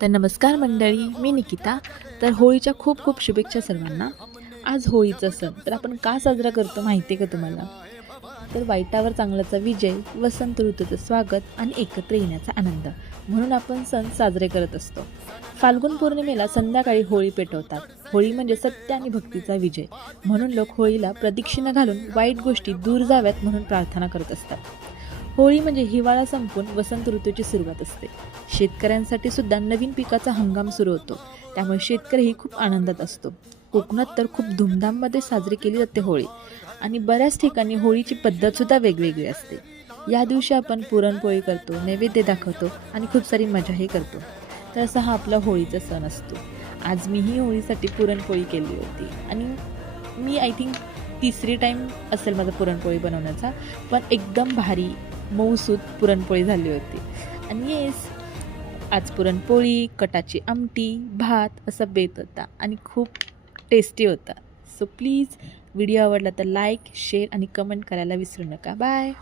तर नमस्कार मंडळी, मी निकिता. तर होळीच्या खूप खूप शुभेच्छा सर्वांना. आज होळीचा सण तर आपण का साजरा करतो माहिती आहे का तुम्हाला? तर वाईटावर चांगल्याचा विजय, वसंत ऋतूचं स्वागत आणि एकत्र येण्याचा आनंद म्हणून आपण सण साजरे करत असतो. फाल्गुन पौर्णिमेला संध्याकाळी होळी पेटवतात. होळी म्हणजे सत्य आणि भक्तीचा विजय. म्हणून लोक होळीला प्रदक्षिणा घालून वाईट गोष्टी दूर जाव्यात म्हणून प्रार्थना करत असतात. होळी म्हणजे हिवाळा संपून वसंत ऋतूची सुरुवात असते. शेतकऱ्यांसाठी सुद्धा नवीन पिकाचा हंगाम सुरू होतो. त्यामुळे शेतकरीही खूप आनंदात असतो. कोकणात तर खूप धूमधाममध्ये साजरी केली जाते होळी आणि बऱ्याच ठिकाणी होळीची पद्धतसुद्धा वेगवेगळी असते. या दिवशी आपण पुरणपोळी करतो, नैवेद्य दाखवतो आणि खूप सारी मजाही करतो. तर असा हा आपला होळीचा सण असतो. आज मीही होळीसाठी पुरणपोळी केली होती आणि मी आय थिंक तिसरी टाईम असेल माझा पुरणपोळी बनवण्याचा, पण एकदम भारी मऊसूत पुरणपोळी झाली होती. आणि येस, आज पुरणपोळी, कटाची आमटी, भात असा बेत होता आणि खूप टेस्टी होता. सो प्लीज व्हिडिओ आवडला तर लाईक, शेअर आणि कमेंट करायला विसरू नका. बाय.